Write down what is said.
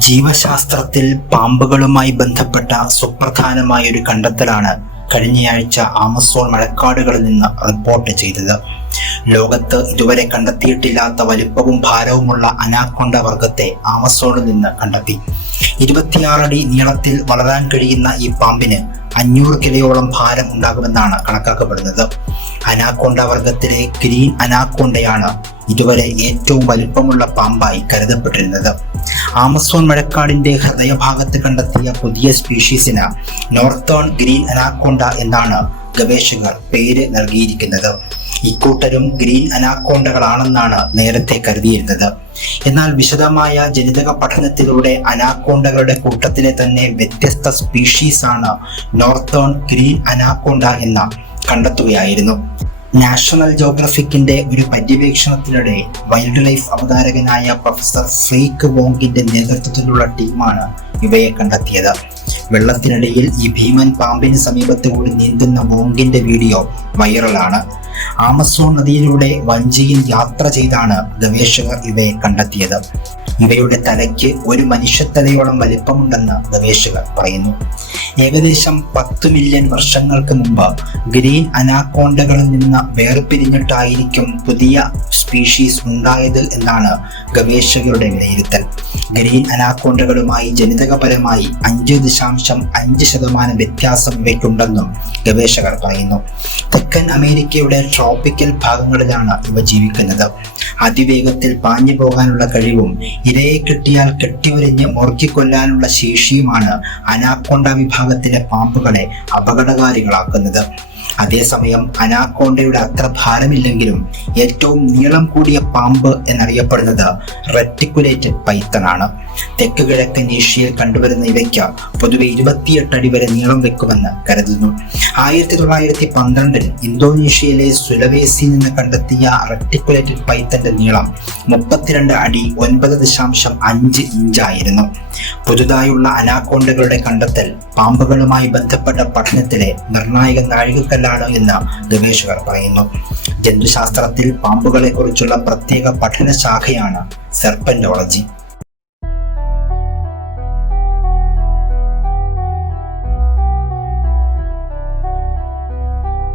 ജീവശാസ്ത്രത്തിൽ പാമ്പുകളുമായി ബന്ധപ്പെട്ട സുപ്രധാനമായ ഒരു കണ്ടെത്തലാണ് കഴിഞ്ഞയാഴ്ച ആമസോൺ മഴക്കാടുകളിൽ നിന്ന് റിപ്പോർട്ട് ചെയ്തത്. ലോകത്ത് ഇതുവരെ കണ്ടെത്തിയിട്ടില്ലാത്ത വലിപ്പവും ഭാരവുമുള്ള അനാക്കൊണ്ട വർഗത്തെ ആമസോണിൽ നിന്ന് കണ്ടെത്തി. 26 അടി നീളത്തിൽ വളരാൻ കഴിയുന്ന ഈ പാമ്പിന് 500 കിലോയോളം ഭാരം ഉണ്ടാകുമെന്നാണ് കണക്കാക്കപ്പെടുന്നത്. അനാക്കൊണ്ട വർഗത്തിലെ ഗ്രീൻ അനാക്കൊണ്ടയാണ് ഇതുവരെ ഏറ്റവും വലിപ്പമുള്ള പാമ്പായി കരുതപ്പെട്ടിരുന്നത്. ആമസോൺ മഴക്കാടിന്റെ ഹൃദയഭാഗത്ത് കണ്ടെത്തിയ പുതിയ സ്പീഷീസിന് നോർത്തേൺ ഗ്രീൻ അനാക്കൊണ്ട എന്നാണ് ഗവേഷകർ പേര് നൽകിയിരിക്കുന്നത്. ഇക്കൂട്ടരും ഗ്രീൻ അനാക്കോണ്ടകളാണെന്നാണ് നേരത്തെ കരുതിയിരുന്നത്. എന്നാൽ വിശദമായ ജനിതക പഠനത്തിലൂടെ അനാക്കോണ്ടകളുടെ കൂട്ടത്തിലെ തന്നെ വ്യത്യസ്ത സ്പീഷീസാണ് നോർത്തേൺ ഗ്രീൻ അനാക്കോണ്ട എന്ന് കണ്ടെത്തുകയായിരുന്നു. നാഷണൽ ജോഗ്രഫിക്കിന്റെ ഒരു പര്യവേക്ഷണത്തിനിടെ വൈൽഡ് ലൈഫ് അവതാരകനായ പ്രൊഫസർ ഫ്രീക്ക് വോങ്ങിന്റെ നേതൃത്വത്തിലുള്ള ടീമാണ് ഇവയെ കണ്ടെത്തിയത്. വെള്ളത്തിനിടയിൽ ഈ ഭീമൻ പാമ്പിന് സമീപത്ത് കൂടി നീന്തുന്ന വോങ്ങിന്റെ വീഡിയോ വൈറലാണ്. ആമസോൺ നദിയിലൂടെ വഞ്ചിയിൽ യാത്ര ചെയ്താണ് ഗവേഷകർ ഇവയെ കണ്ടെത്തിയത്. ഇവയുടെ തലയ്ക്ക് ഒരു മനുഷ്യത്തലയോളം വലിപ്പമുണ്ടെന്ന് ഗവേഷകർ പറയുന്നു. ഏകദേശം 10 മില്യൺ വർഷങ്ങൾക്ക് മുമ്പ് ഗ്രീൻ അനാക്കോണ്ടകളിൽ നിന്ന് വേർപിരിഞ്ഞിട്ടായിരിക്കും പുതിയ സ്പീഷീസ് ഉണ്ടായത് എന്നാണ് ഗവേഷകരുടെ വിലയിരുത്തൽ. ഗ്രീൻ അനാക്കോണ്ടകളുമായി ജനിതകപരമായി 5.5% വ്യത്യാസം ഇവയ്ക്കുണ്ടെന്നും ഗവേഷകർ പറയുന്നു. തെക്കൻ അമേരിക്കയുടെ ട്രോപ്പിക്കൽ ഭാഗങ്ങളിലാണ് ഇവ ജീവിക്കുന്നത്. അതിവേഗത്തിൽ പാഞ്ഞു പോകാനുള്ള കഴിവും ഇരയെ കിട്ടിയാൽ കെട്ടിയുരഞ്ഞ് മുറുക്കിക്കൊല്ലാനുള്ള ശേഷിയുമാണ് അനാക്കോണ്ട വിഭാഗത്തിലെ പാമ്പുകളെ അപകടകാരികളാക്കുന്നത്. അതേസമയം അനാക്കോണ്ടയുടെ അത്ര ഭാരമില്ലെങ്കിലും ഏറ്റവും നീളം കൂടിയ പാമ്പ് എന്നറിയപ്പെടുന്നത് റെറ്റിക്കുലേറ്റഡ് പൈത്തൺ ആണ്. തെക്ക് കിഴക്കൻ ഏഷ്യയിൽ കണ്ടുവരുന്ന ഇവയ്ക്ക് പൊതുവെ 28 അടി വരെ നീളം വെക്കുമെന്ന് കരുതുന്നു. 1912 ഇന്തോനേഷ്യയിലെ സുലവേസിയിൽ നിന്ന് കണ്ടെത്തിയ റെറ്റിക്കുലേറ്റഡ് പൈത്തന്റെ നീളം 32 അടി 9.5 ഇഞ്ചായിരുന്നു. പുതുതായുള്ള അനാക്കോണ്ടകളുടെ കണ്ടെത്തൽ പാമ്പുകളുമായി ബന്ധപ്പെട്ട പഠനത്തിലെ നിർണായക നാഴികക്കല്ലാണ് എന്ന് ഗവേഷകർ പറയുന്നു. ജന്തുശാസ്ത്രത്തിൽ പാമ്പുകളെ കുറിച്ചുള്ള പ്രത്യേക പഠന ശാഖയാണ് സെർപ്പന്റോളജി.